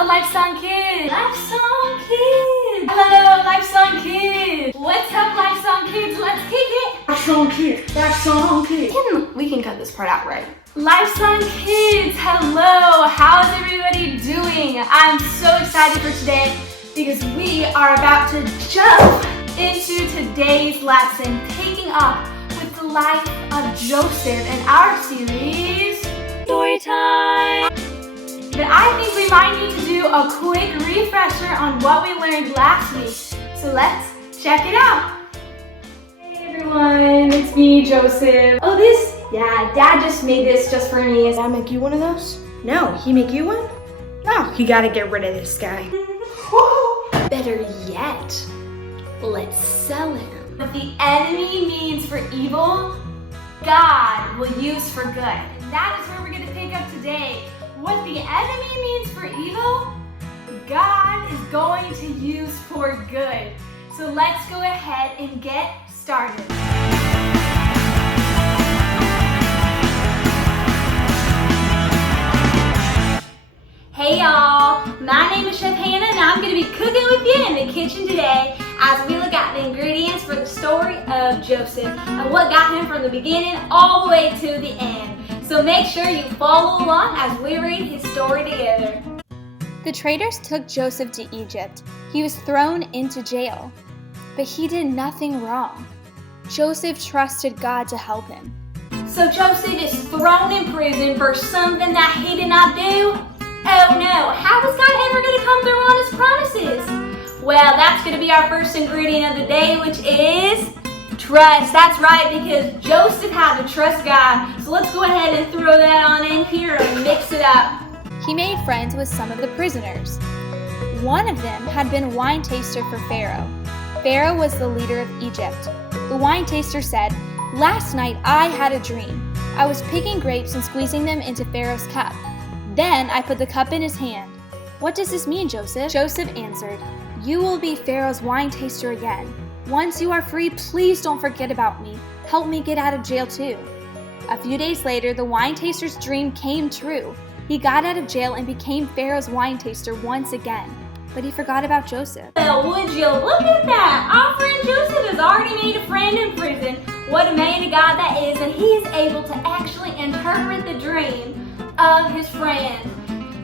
Hello, Lifesong kids! Lifesong kids! Hello, Lifesong kids! What's up, Lifesong kids? Let's kick it! Lifesong kids! Lifesong kids! We can cut this part out, right? Lifesong kids, hello! How's everybody doing? I'm so excited for today because we are about to jump into today's lesson, taking up with the life of Joseph in our series, Story Time! But I think we might need to do a quick refresher on what we learned last week. So let's check it out. Hey everyone, it's me, Joseph. Oh, yeah, Dad just made this just for me. Did I make you one of those? No, he make you one? No, you gotta get rid of this guy. Better yet, let's sell him. What the enemy means for evil, God will use for good. And that is where we're gonna pick up today. What the enemy means for evil, God is going to use for good. So let's go ahead and get started. Hey y'all, my name is Chef Hannah and I'm going to be cooking with you in the kitchen today as we look at the ingredients for the story of Joseph and what got him from the beginning all the way to the end. So make sure you follow along as we read his story together. The traders took Joseph to Egypt. He was thrown into jail, but he did nothing wrong. Joseph trusted God to help him. So Joseph is thrown in prison for something that he did not do? Oh no, how is God ever going to come through on his promises? Well, that's going to be our first ingredient of the day, which is trust. That's right, because Joseph had to trust God. So let's go ahead and throw that on in here and mix it up. He made friends with some of the prisoners. One of them had been a wine taster for Pharaoh. Pharaoh was the leader of Egypt. The wine taster said, "Last night I had a dream. I was picking grapes and squeezing them into Pharaoh's cup. Then I put the cup in his hand. What does this mean, Joseph?" Joseph answered, "You will be Pharaoh's wine taster again. Once you are free, please don't forget about me. Help me get out of jail too." A few days later, the wine taster's dream came true. He got out of jail and became Pharaoh's wine taster once again. But he forgot about Joseph. Well, would you look at that? Our friend Joseph has already made a friend in prison. What a man of God that is, and he is able to actually interpret the dream of his friend.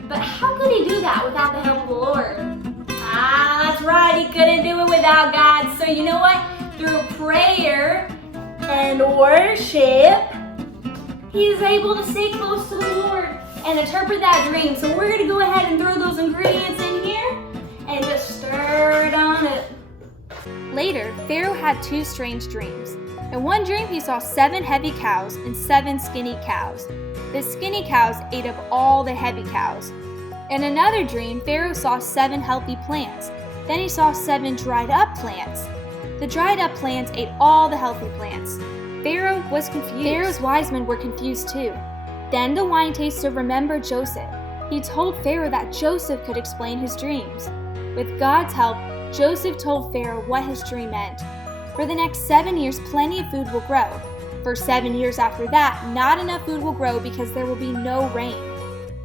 But how could he do that without the help of the Lord? That's right, he couldn't do it without God. So you know what? Through prayer and worship, he is able to stay close to the Lord and interpret that dream. So we're going to go ahead and throw those ingredients in here and just stir it on up. Later, Pharaoh had two strange dreams. In one dream, he saw 7 heavy cows and 7 skinny cows. The skinny cows ate up all the heavy cows. In another dream, Pharaoh saw 7 healthy plants. Then he saw 7 dried up plants. The dried up plants ate all the healthy plants. Pharaoh was confused. Pharaoh's wise men were confused too. Then the wine taster remembered Joseph. He told Pharaoh that Joseph could explain his dreams. With God's help, Joseph told Pharaoh what his dream meant. For the next 7 years, plenty of food will grow. For 7 years after that, not enough food will grow because there will be no rain.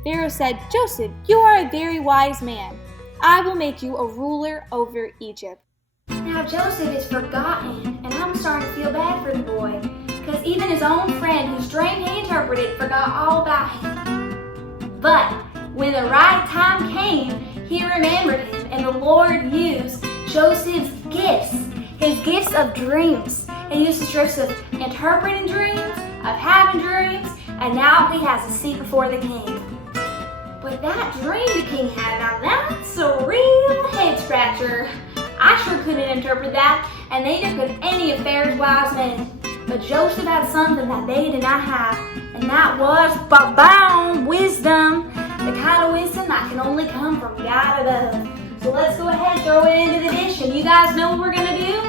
Pharaoh said, "Joseph, you are a very wise man. I will make you a ruler over Egypt." Now Joseph is forgotten, and I'm starting to feel bad for the boy, because even his own friend whose dream he interpreted forgot all about him. But when the right time came, he remembered him, and the Lord used Joseph's gifts, his gifts of dreams. He used his gifts of interpreting dreams, of having dreams, and now he has a seat before the king. But that dream the king had, now that's a real head scratcher. I sure couldn't interpret that, and neither could any of Pharaoh's wise men. But Joseph had something that they did not have, and that was wisdom. The kind of wisdom that can only come from God above. So let's go ahead and throw it into the dish, and you guys know what we're gonna do?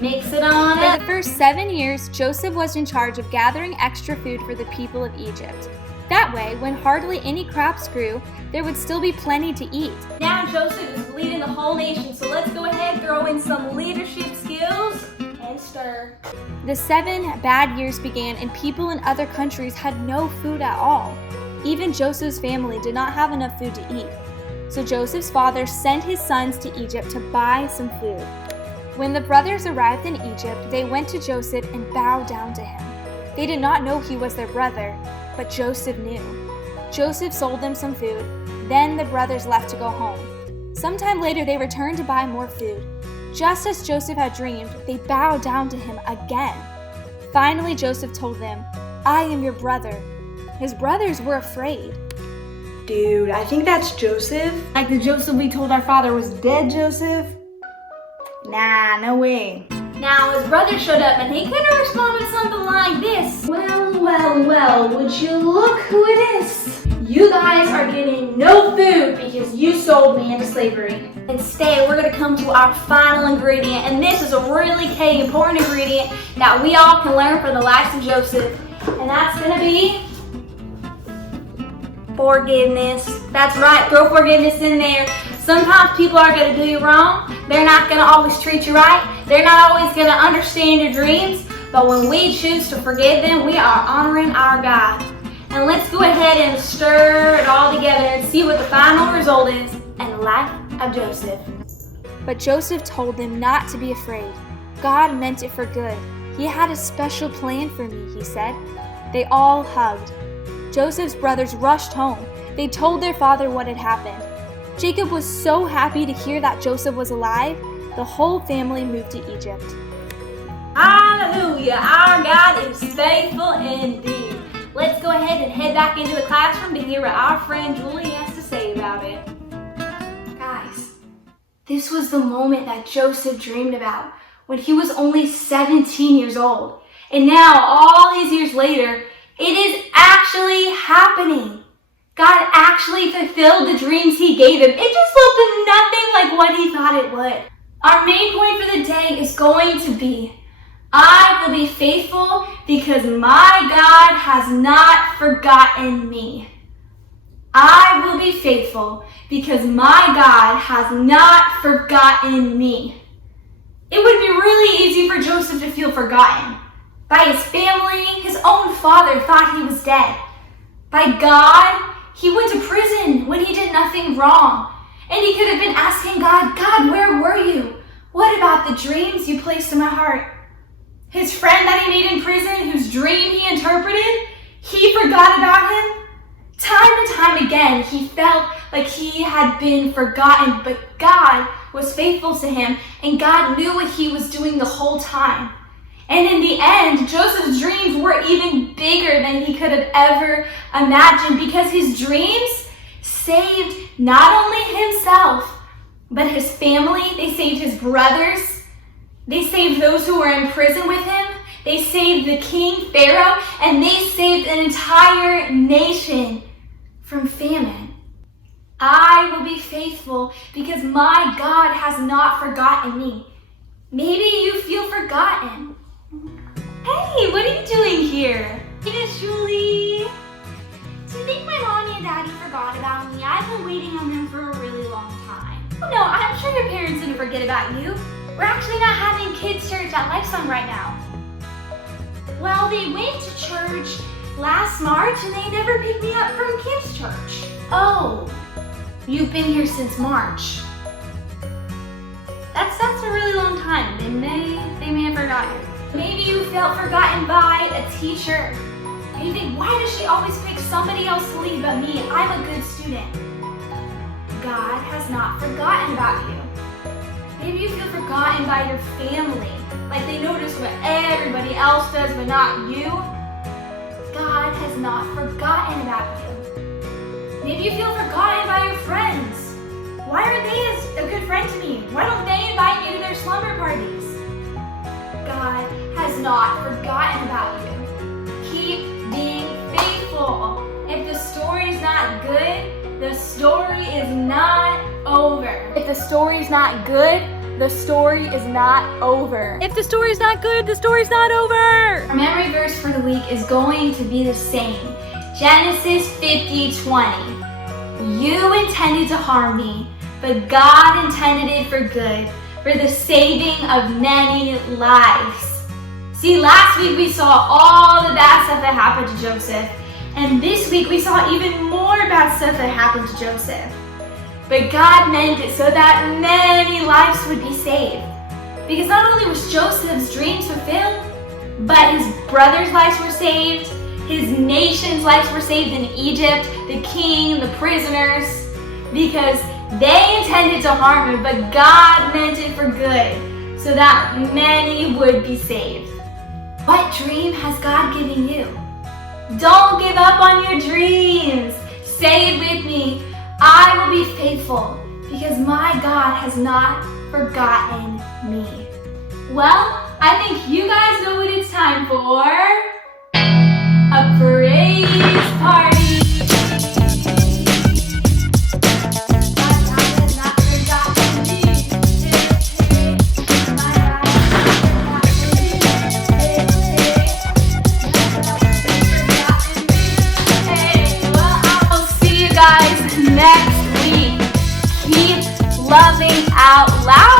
Mix it on up. For the first 7 years, Joseph was in charge of gathering extra food for the people of Egypt. That way, when hardly any crops grew, there would still be plenty to eat. Now Joseph is leading the whole nation, so let's go ahead and throw in some leadership skills and stir. The 7 bad years began and people in other countries had no food at all. Even Joseph's family did not have enough food to eat. So Joseph's father sent his sons to Egypt to buy some food. When the brothers arrived in Egypt, they went to Joseph and bowed down to him. They did not know he was their brother, but Joseph knew. Joseph sold them some food. Then the brothers left to go home. Sometime later, they returned to buy more food. Just as Joseph had dreamed, they bowed down to him again. Finally, Joseph told them, "I am your brother." His brothers were afraid. Dude, I think that's Joseph. Like the Joseph we told our father was dead, Joseph? Nah, no way. Now his brother showed up and he could have responded with something like this. Well, would you look who it is? You guys are getting no food because you sold me into slavery. Instead, we're gonna come to our final ingredient, and this is a really key important ingredient that we all can learn from the lives of Joseph. And that's gonna be forgiveness. That's right, throw forgiveness in there. Sometimes people are gonna do you wrong. They're not gonna always treat you right. They're not always gonna understand your dreams. But when we choose to forgive them, we are honoring our God. And let's go ahead and stir it all together and see what the final result is in the life of Joseph. But Joseph told them not to be afraid. God meant it for good. He had a special plan for me, he said. They all hugged. Joseph's brothers rushed home. They told their father what had happened. Jacob was so happy to hear that Joseph was alive, the whole family moved to Egypt. Hallelujah, our God is faithful indeed. Let's go ahead and head back into the classroom to hear what our friend Julie has to say about it. Guys, this was the moment that Joseph dreamed about when he was only 17 years old. And now, all his years later, it is actually happening. God actually fulfilled the dreams he gave him. It just looked nothing like what he thought it would. Our main point for the day is going to be, I will be faithful because my God has not forgotten me. I will be faithful because my God has not forgotten me. It would be really easy for Joseph to feel forgotten. By his family, his own father thought he was dead. By God, he went to prison when he did nothing wrong. And he could have been asking God, God, where were you? What about the dreams you placed in my heart? His friend that he made in prison, whose dream he interpreted, he forgot about him. Time and time again, he felt like he had been forgotten, but God was faithful to him, and God knew what he was doing the whole time. And in the end, Joseph's dreams were even bigger than he could have ever imagined, because his dreams saved not only himself, but his family. They saved his brothers. They saved those who were in prison with him. They saved the king, Pharaoh, and they saved an entire nation from famine. I will be faithful because my God has not forgotten me. Maybe you feel forgotten. Hey, what are you doing here? Miss Julie. Do you think my mommy and daddy forgot about me? I've been waiting on them for a really long time. Oh no, I'm sure your parents didn't forget about you. We're actually not having kids' church at Lifesong right now. Well, they went to church last March and they never picked me up from kids' church. Oh, you've been here since March. That's a really long time, and they may have forgotten. Maybe you felt forgotten by a teacher. And you think, why does she always pick somebody else to lead but me? I'm a good student. God has not forgotten about you. Maybe you feel forgotten by your family, like they notice what everybody else does but not you. God has not forgotten about you. Maybe you feel forgotten by your friends. Why aren't they a good friend to me? Why don't they invite me to their slumber parties? God has not forgotten about you. Keep being faithful. If the story's not good, the story is not over. If the story's not good, the story is not over. If the story's not good, the story's not over. Our memory verse for the week is going to be the same. Genesis 50:20. You intended to harm me, but God intended it for good, for the saving of many lives. See, last week we saw all the bad stuff that happened to Joseph, and this week we saw even more bad stuff that happened to Joseph. But God meant it so that many lives would be saved. Because not only was Joseph's dreams fulfilled, but his brothers' lives were saved, his nation's lives were saved in Egypt, the king, the prisoners, because they intended to harm him, but God meant it for good, so that many would be saved. What dream has God given you? Don't give up on your dreams. Say it with me. I will be faithful because my God has not forgotten me. Well, I think you guys know what it's time for. A praise party. My God has not forgotten me. My God has not forgotten me. Hey, well, I'll see you guys next week. Keep loving out loud.